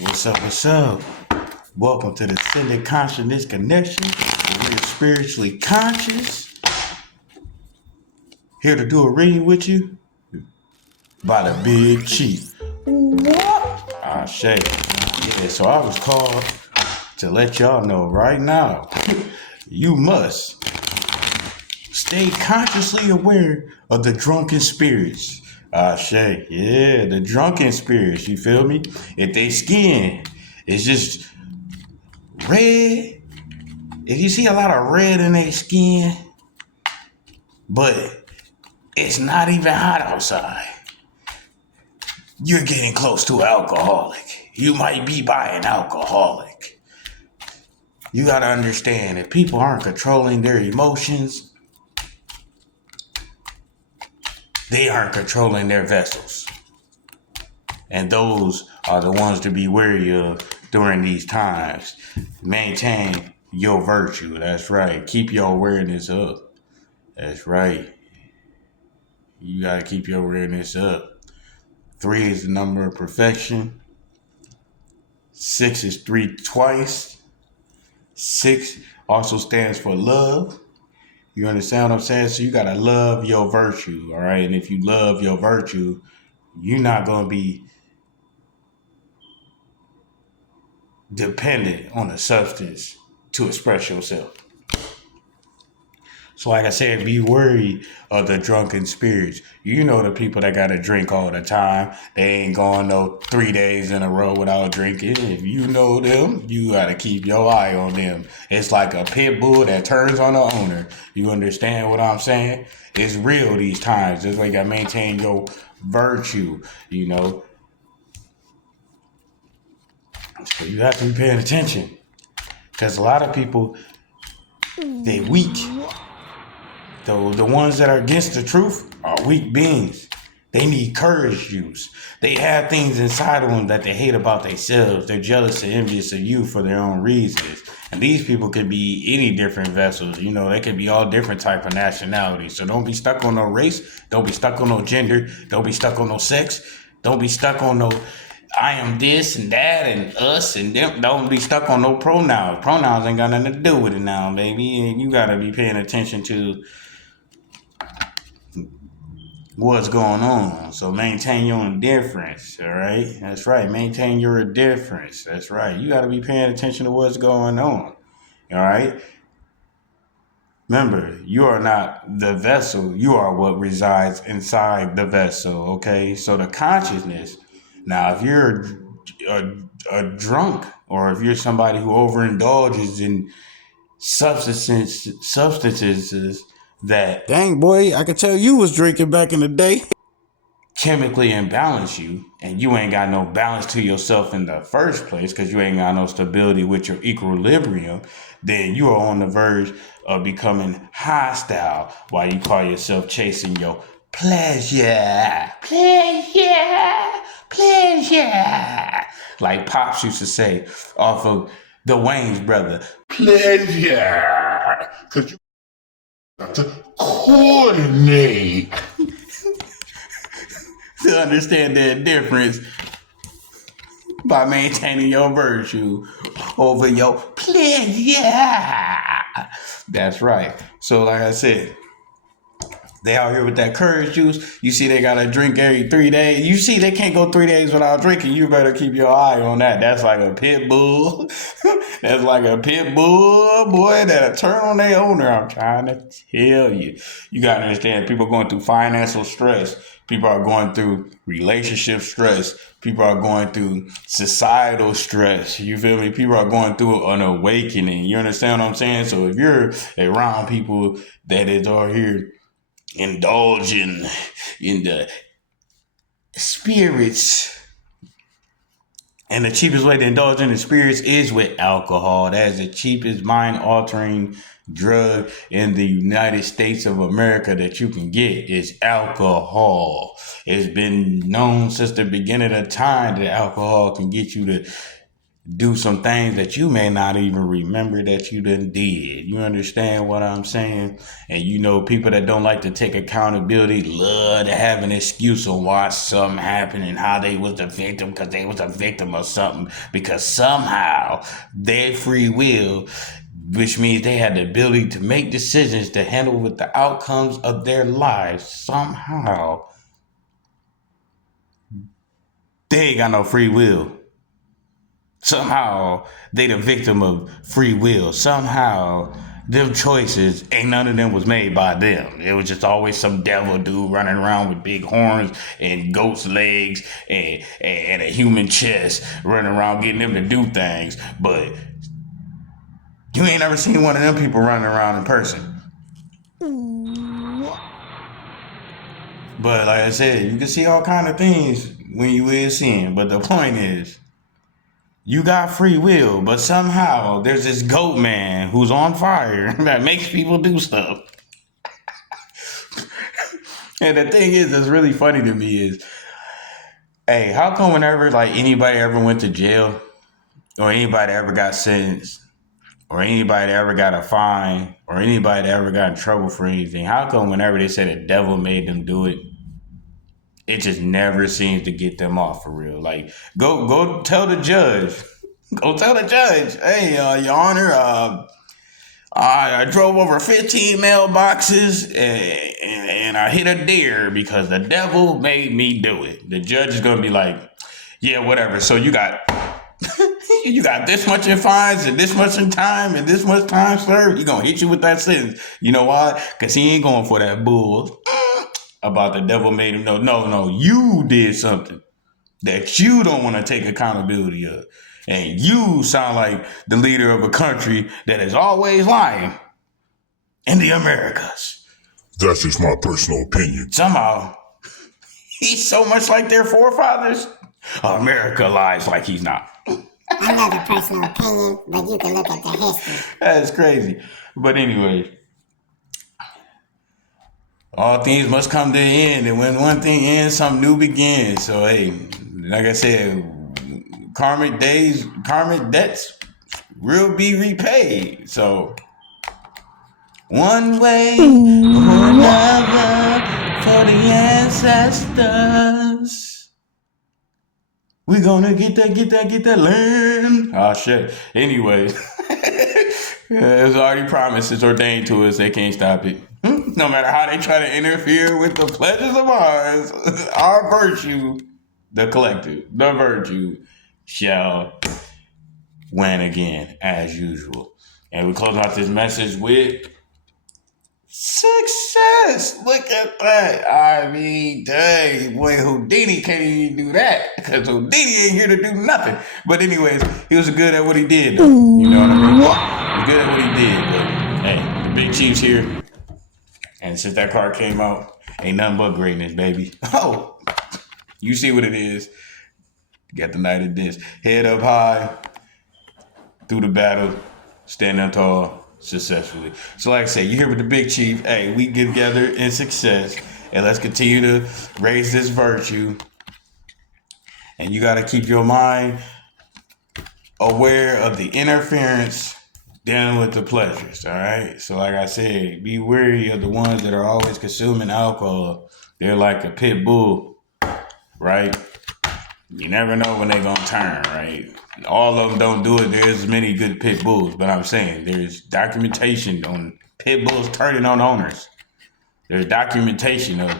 What's up? What's up? Welcome to the Ascended Consciousness Connection, where we're spiritually conscious. Here to do a reading with you by the Big Chief. What? Shay. Yeah, so I was called to let y'all know right now, you must stay consciously aware of the drunken spirits. Shay. Yeah, the drunken spirits, you feel me? If they skin is just red, if you see a lot of red in their skin, but it's not even hot outside, you're getting close to alcoholic. You might be by an alcoholic. You gotta understand, if people aren't controlling their emotions, they aren't controlling their vessels. And those are the ones to be wary of during these times. Maintain your virtue. That's right. Keep your awareness up. That's right. You gotta keep your awareness up. 3 is the number of perfection. 6 is 3 twice. 6 also stands for love. You understand what I'm saying? So you gotta love your virtue, all right? And if you love your virtue, you're not gonna be dependent on a substance to express yourself. So like I said, be worried of the drunken spirits. You know the people that gotta drink all the time. They ain't going no 3 days in a row without drinking. If you know them, you gotta keep your eye on them. It's like a pit bull that turns on the owner. You understand what I'm saying? It's real these times. That's why you gotta maintain your virtue, you know. So you have to be paying attention. Because a lot of people, they weak. The ones that are against the truth are weak beings. They need courage juice. They have things inside of them that they hate about themselves. They're jealous and envious of you for their own reasons. And these people could be any different vessels. You know, they could be all different type of nationalities. So don't be stuck on no race. Don't be stuck on no gender. Don't be stuck on no sex. Don't be stuck on no I am this and that and us and them. Don't be stuck on no pronouns. Pronouns ain't got nothing to do with it now, baby. And you gotta be paying attention to what's going on. So maintain your indifference, all right? That's right. Maintain your indifference. That's right. You got to be paying attention to what's going on, all right? Remember, you are not the vessel. You are what resides inside the vessel, okay? So the consciousness. Now, if you're a drunk or if you're somebody who overindulges in substances that, dang boy, I could tell you was drinking back in the day, chemically imbalance you, and you ain't got no balance to yourself in the first place because you ain't got no stability with your equilibrium, then you are on the verge of becoming hostile while you call yourself chasing your pleasure. Like Pops used to say off of the Wayne's brother. Pleasure. Because you got to coordinate to understand the difference by maintaining your virtue over your pleasure. That's right. So like I said, they out here with that courage juice. You see they gotta drink every 3 days. You see they can't go 3 days without drinking. You better keep your eye on that. That's like a pit bull. That's like a pit bull, boy, that'll turn on their owner. I'm trying to tell you. You gotta understand, people are going through financial stress. People are going through relationship stress. People are going through societal stress. You feel me? People are going through an awakening. You understand what I'm saying? So if you're around people that is out here indulging in the spirits, and the cheapest way to indulge in the spirits is with alcohol. That is the cheapest mind-altering drug in the United States of America that you can get is alcohol. It's been known since the beginning of time that alcohol can get you to do some things that you may not even remember that you done did. You understand what I'm saying? And you know, people that don't like to take accountability love to have an excuse on why something happened and how they was the victim because they was a victim of something because somehow their free will, which means they had the ability to make decisions to handle with the outcomes of their lives, somehow they ain't got no free will. Somehow they the victim of free will. Somehow them choices ain't none of them was made by them. It was just always some devil dude running around with big horns and goat's legs and a human chest running around getting them to do things. But you ain't ever seen one of them people running around in person. But like I said, you can see all kind of things when you is seeing. But the point is, you got free will, but somehow there's this goat man who's on fire that makes people do stuff. And the thing is, that's really funny to me is, hey, how come whenever like anybody ever went to jail or anybody ever got sentenced or anybody ever got a fine or anybody ever got in trouble for anything, how come whenever they say the devil made them do it, it just never seems to get them off for real? Like, go tell the judge. Go tell the judge, hey, Your Honor, I drove over 15 mailboxes and I hit a deer because the devil made me do it. The judge is going to be like, yeah, whatever. So you got you got this much in fines and this much in time and this much time served. He going to hit you with that sentence. You know why? Because he ain't going for that bull about the devil made him. No, you did something that you don't want to take accountability of. And you sound like the leader of a country that is always lying in the Americas. That's just my personal opinion. Somehow, he's so much like their forefathers. America lies like he's not. Another personal opinion, but you can look at the history. That's crazy. But anyway, all things must come to an end. And when one thing ends, something new begins. So, hey, like I said, karmic debts will be repaid. So one way or another for the ancestors, we gonna get that land. Oh shit. Anyway, it's already promised, it's ordained to us, they can't stop it. No matter how they try to interfere with the pleasures of ours, our virtue, the collective, the virtue, shall win again, as usual. And we close out this message with success. Look at that. I mean, dang, boy, Houdini can't even do that because Houdini ain't here to do nothing. But anyways, he was good at what he did, though. You know what I mean? He was good at what he did. But hey, the Big Chief's here. And since that card came out, ain't nothing but greatness, baby. Oh, you see what it is. Got the night of this. Head up high, through the battle, standing tall, successfully. So like I say, you here with the Big Chief. Hey, we get together in success. And let's continue to raise this virtue. And you got to keep your mind aware of the interference dealing with the pleasures, all right? So like I said, be wary of the ones that are always consuming alcohol. They're like a pit bull, right? You never know when they're going to turn, right? All of them don't do it. There's many good pit bulls, but I'm saying there's documentation on pit bulls turning on owners. There's documentation of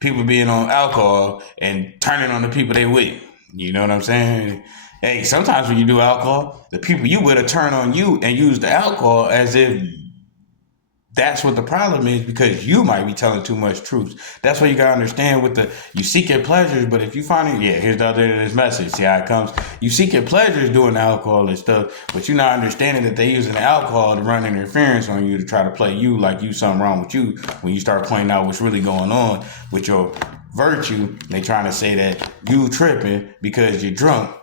people being on alcohol and turning on the people they with. You know what I'm saying? Hey, sometimes when you do alcohol, the people you with will turn on you and use the alcohol as if that's what the problem is because you might be telling too much truth. That's what you gotta understand with you seeking pleasures, but if you find it, here's the other end of this message. See how it comes? You seeking pleasures doing alcohol and stuff, but you're not understanding that they using the alcohol to run interference on you to try to play you like you something wrong with you. When you start pointing out what's really going on with your virtue, they trying to say that you tripping because you're drunk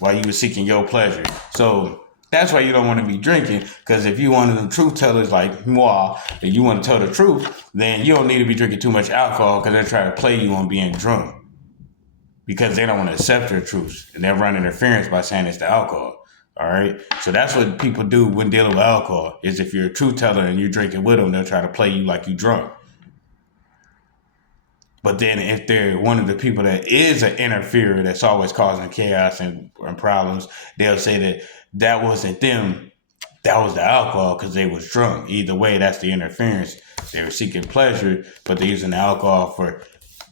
while you were seeking your pleasure. So that's why you don't want to be drinking, because if you one of them truth tellers like moi, and you want to tell the truth, then you don't need to be drinking too much alcohol because they're trying to play you on being drunk. because they don't want to accept their truths, and they're running interference by saying it's the alcohol. All right, so that's what people do when dealing with alcohol. Is if you're a truth teller and you're drinking with them, they'll try to play you like you drunk. But then if they're one of the people that is an interferer that's always causing chaos and problems, they'll say that that wasn't them, that was the alcohol because they was drunk. Either way, that's the interference. They were seeking pleasure, but they're using the alcohol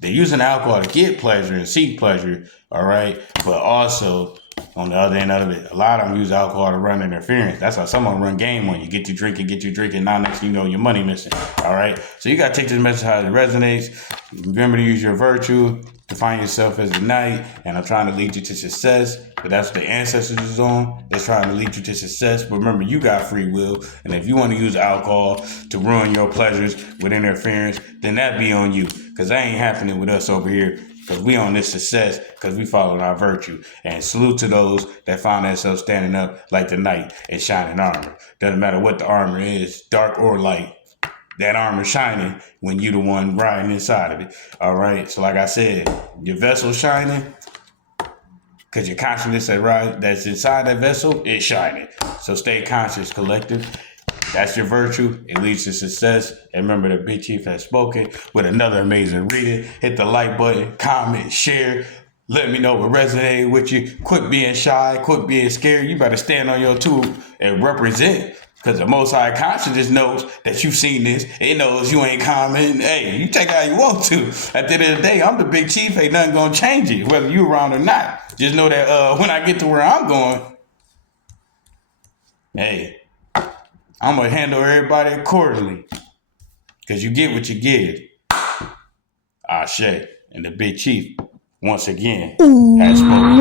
to get pleasure and seek pleasure, all right? But also, on the other end of it, a lot of them use alcohol to run interference. That's how some of them run game on you. Get you drinking. Now next thing you know, your money missing. All right. So you got to take this message how it resonates. Remember to use your virtue. Define yourself as the knight. And I'm trying to lead you to success. But that's what the ancestors is on. They're trying to lead you to success. But remember, you got free will. And if you want to use alcohol to ruin your pleasures with interference, then that be on you. Because that ain't happening with us over here. Because we on this success because we followed our virtue. And salute to those that found themselves standing up like the knight in shining armor. Doesn't matter what the armor is, dark or light. That armor shining when you the one riding inside of it. All right. So like I said, your vessel shining because your consciousness that's inside that vessel is shining. So stay conscious, collective. That's your virtue. It leads to success. And remember, the Big Chief has spoken with another amazing reading. Hit the like button, comment, share. Let me know what resonated with you. Quit being shy. Quit being scared. You better stand on your two and represent. Because the Most High Consciousness knows that you've seen this. It knows you ain't common. Hey, you take it how you want to. At the end of the day, I'm the Big Chief. Ain't nothing going to change it, whether you around or not. Just know that when I get to where I'm going, hey, I'm going to handle everybody accordingly. Because you get what you give. Ashe. And the Big Chief, once again, has spoken.